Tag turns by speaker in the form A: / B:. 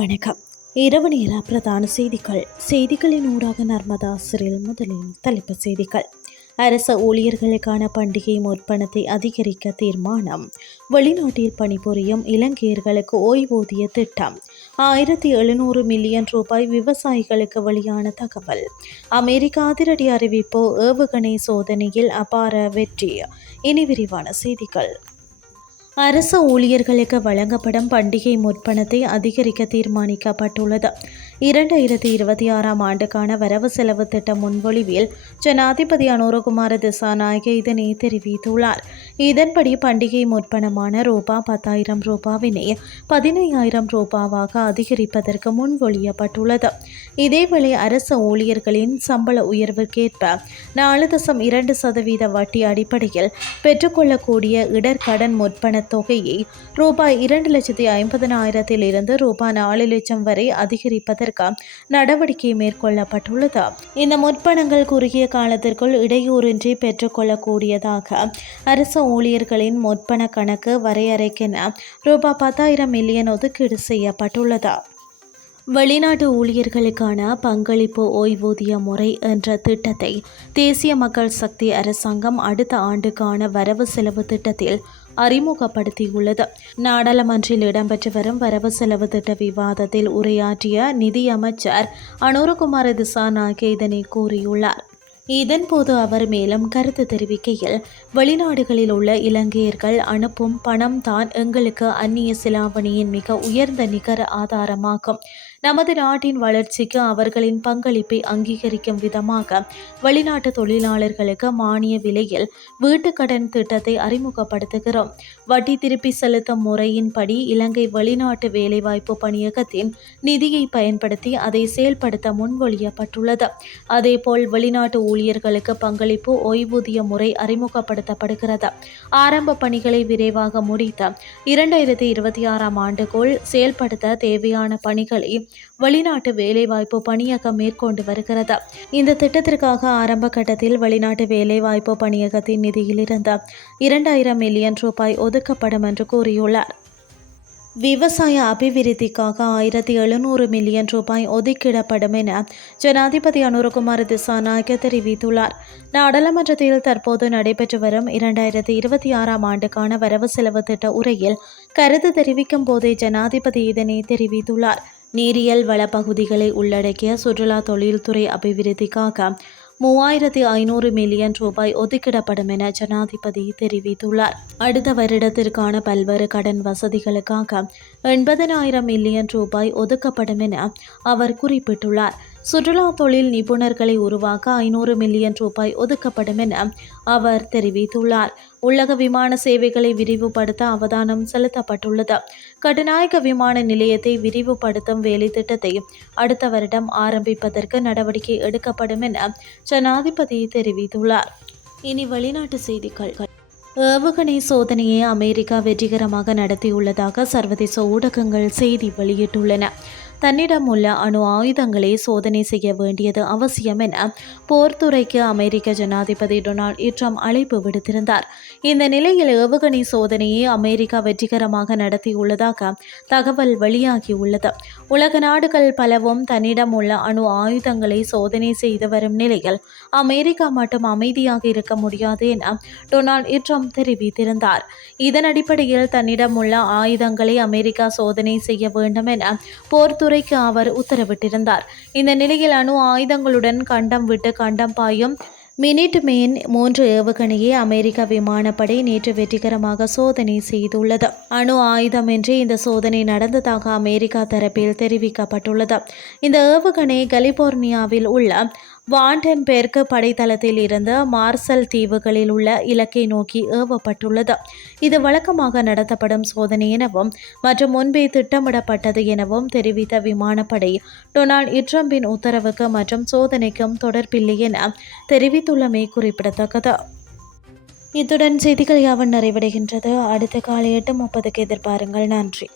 A: வணக்கம். இரவு நேர பிரதான செய்திகள். செய்திகளின் ஊடாக நர்மதா சிறில் முதலில் தலைப்பு செய்திகள். அரச ஊழியர்களுக்கான பண்டிகை முற்பணத்தை அதிகரிக்க தீர்மானம். வெளிநாட்டில் பணிபுரியும் இலங்கையர்களுக்கு ஓய்வூதிய திட்டம். ஆயிரத்தி எழுநூறு மில்லியன் ரூபாய் விவசாயிகளுக்கு வெளியான தகவல். அமெரிக்க அதிரடி அறிவிப்பு ஏவுகணை சோதனையில் அபார வெற்றி. இனி விரிவான செய்திகள். அரசு ஊழியர்களுக்கு வழங்கப்படும் பண்டிகை முற்பணத்தை அதிகரிக்க தீர்மானிக்கப்பட்டுள்ளது. இரண்டாயிரத்தி இருபத்தி ஆறாம் ஆண்டுக்கான வரவு செலவு திட்ட முன்மொழிவில் ஜனாதிபதி அனுரகுமார திசாநாயக இதனை தெரிவித்துள்ளார். இதன்படி பண்டிகை முற்பணமான ரூபா பத்தாயிரம் ரூபாவினை பதினையாயிரம் ரூபாவாக அதிகரிப்பதற்கு முன்மொழியப்பட்டுள்ளது. இதேவேளை அரசு ஊழியர்களின் சம்பள உயர்வுக்கேற்ப நாலு தசம் இரண்டு சதவீத வட்டி அடிப்படையில் பெற்றுக்கொள்ளக்கூடிய இடர்கடன் முற்பண தொகையை ரூபாய் இரண்டு லட்சத்தி ஐம்பதனாயிரத்தில் இருந்து ரூபாய் நாலு லட்சம் வரை அதிகரிப்பதற்கு நடவடிக்கை மேற்கொள்ளப்பட்டுள்ளது. இந்த முற்பணங்கள் குறுகிய காலத்திற்குள் இடையூறின்றி பெற்றுக்கொள்ளக்கூடியதாக அரசு ஊழியர்களின் முற்பண கணக்கு வரையறைக்கென ரூபாய் பத்தாயிரம் மில்லியன் ஒதுக்கீடு செய்யப்பட்டுள்ளது. வெளிநாட்டு ஊழியர்களுக்கான பங்களிப்பு ஓய்வூதிய முறை என்ற திட்டத்தை தேசிய மக்கள் சக்தி அரசாங்கம் அடுத்த ஆண்டுக்கான வரவு செலவு திட்டத்தில் அறிமுகப்படுத்தியுள்ளது. நாடாளுமன்றில் இடம்பெற்று வரும் வரவு செலவு திட்ட விவாதத்தில் உரையாற்றிய நிதியமைச்சர் அனுரகுமார திசாநாயக்க இதனை கூறியுள்ளார். இதன்போது அவர் மேலும் கருத்து தெரிவிக்கையில் வெளிநாடுகளில் உள்ள இலங்கையர்கள் அனுப்பும் பணம் தான் எங்களுக்கு அந்நிய சிலாவணியின் மிக உயர்ந்த நிகர ஆதாரமாகும். நமது நாட்டின் வளர்ச்சிக்கு அவர்களின் பங்களிப்பை அங்கீகரிக்கும் விதமாக வெளிநாட்டு தொழிலாளர்களுக்கு மானிய விலையில் வீட்டுக்கடன் திட்டத்தை அறிமுகப்படுத்துகிறோம். வட்டி திருப்பி செலுத்தும் முறையின்படி இலங்கை வெளிநாட்டு வேலைவாய்ப்பு பணியகத்தின் நிதியை பயன்படுத்தி அதை செயல்படுத்த முன்மொழியப்பட்டுள்ளது. அதேபோல் வெளிநாட்டு ஊழியர்களுக்கு பங்களிப்பு ஓய்வூதிய முறை அறிமுகப்படுத்தப்படுகிறது. ஆரம்ப பணிகளை விரைவாக முடித்த இரண்டாயிரத்தி இருபத்தி ஆறாம் ஆண்டுக்குள் செயல்படுத்த தேவையான பணிகளை வெளிநாட்டு வேலைவாய்ப்பு பணியகம் மேற்கொண்டு வருகிறது. இந்த திட்டத்திற்காக ஆரம்ப கட்டத்தில் வெளிநாட்டு வேலைவாய்ப்பு பணியகத்தின் நிதியிலிருந்து இரண்டாயிரம் மில்லியன் ரூபாய் ஒதுக்கப்படும் என்று கூறியுள்ளார். விவசாய அபிவிருத்திக்காக ஆயிரத்தி எழுநூறு மில்லியன் ரூபாய் ஒதுக்கிடப்படும் என ஜனாதிபதி அனுரகுமார் திசாநாயக தெரிவித்துள்ளார். நாடாளுமன்றத்தில் தற்போது நடைபெற்று வரும் இரண்டாயிரத்தி இருபத்தி ஆறாம் ஆண்டுக்கான வரவு செலவு திட்ட உரையில் கருத்து தெரிவிக்கும் போதே ஜனாதிபதி இதனை தெரிவித்துள்ளார். நீரியல் வள பகுதிகளை உள்ளடக்கிய சுற்றுலா தொழில்துறை அபிவிருத்திக்காக மூவாயிரத்தி ஐநூறு மில்லியன் ரூபாய் ஒதுக்கிடப்படும் என ஜனாதிபதி தெரிவித்துள்ளார். அடுத்த வருடத்திற்கான பல்வேறு கடன் வசதிகளுக்காக எண்பதனாயிரம் மில்லியன் ரூபாய் ஒதுக்கப்படும் என அவர் குறிப்பிட்டுள்ளார். சுற்றுலா தொழில் நிபுணர்களை உருவாக்க ஐநூறு மில்லியன் ரூபாய் ஒதுக்கப்படும் என அவர் தெரிவித்துள்ளார். உள்ளக விமான சேவைகளை விரிவுபடுத்த அவதானம் செலுத்தப்பட்டுள்ளது. கட்டுநாயக்க விமான நிலையத்தை விரிவுபடுத்தும் வேலை திட்டத்தை அடுத்த வருடம் ஆரம்பிப்பதற்கு நடவடிக்கை எடுக்கப்படும் என ஜனாதிபதி தெரிவித்துள்ளார். இனி வெளிநாட்டு செய்திகள். ஏவுகணை சோதனையை அமெரிக்கா வெற்றிகரமாக நடத்தியுள்ளதாக சர்வதேச ஊடகங்கள் செய்தி வெளியிட்டுள்ளன. தன்னிடம் உள்ள அணு ஆயுதங்களை சோதனை செய்ய வேண்டியது அவசியம் என போர்த்துறைக்கு அமெரிக்க ஜனாதிபதி டொனால்ட் ட்ரம்ப் அழைப்பு விடுத்திருந்தார். இந்த நிலையில் ஏவுகணை சோதனையை அமெரிக்கா வெற்றிகரமாக நடத்தியுள்ளதாக தகவல் வெளியாகியுள்ளது. உலக நாடுகள் பலவும் தன்னிடம் உள்ள அணு ஆயுதங்களை சோதனை செய்து வரும் நிலையில் அமெரிக்கா மட்டும் அமைதியாக இருக்க முடியாது என டொனால்ட் ட்ரம்ப் தெரிவித்திருந்தார். இதன் அடிப்படையில் தன்னிடம் உள்ள ஆயுதங்களை அமெரிக்கா சோதனை செய்ய வேண்டும் என போர்த்துறை துறைக்கு அவர் உத்தரவிட்டிருந்தார். இந்த நிலையில் அணு ஆயுதங்களுடன் கண்டம் விட்டு கண்டம் பாயும் மினிட் மேன் மூன்று ஏவுகணையை அமெரிக்க விமானப்படை நேற்று வெற்றிகரமாக சோதனை செய்துள்ளது. அணு ஆயுதமின்றி இந்த சோதனை நடந்ததாக அமெரிக்கா தரப்பில் தெரிவிக்கப்பட்டுள்ளது. இந்த ஏவுகணை கலிபோர்னியாவில் உள்ள வாண்டன்பெர்க் படைத்தளத்தில் இருந்து மார்சல் தீவுகளில் உள்ள இலக்கை நோக்கி ஏவப்பட்டுள்ளது. இது வழக்கமாக நடத்தப்படும் சோதனை எனவும் மற்றும் முன்பே திட்டமிடப்பட்டது எனவும் தெரிவித்த விமானப்படை டொனால்ட் இட்ரம்பின் உத்தரவுக்கு மற்றும் சோதனைக்கும் தொடர்பில்லை என தெரிவித்துள்ளமை குறிப்பிடத்தக்கது. இத்துடன் செய்திகள் யாவன் நிறைவடைகின்றது. அடுத்த காலை எட்டு முப்பதுக்கு எதிர்பாருங்கள். நன்றி.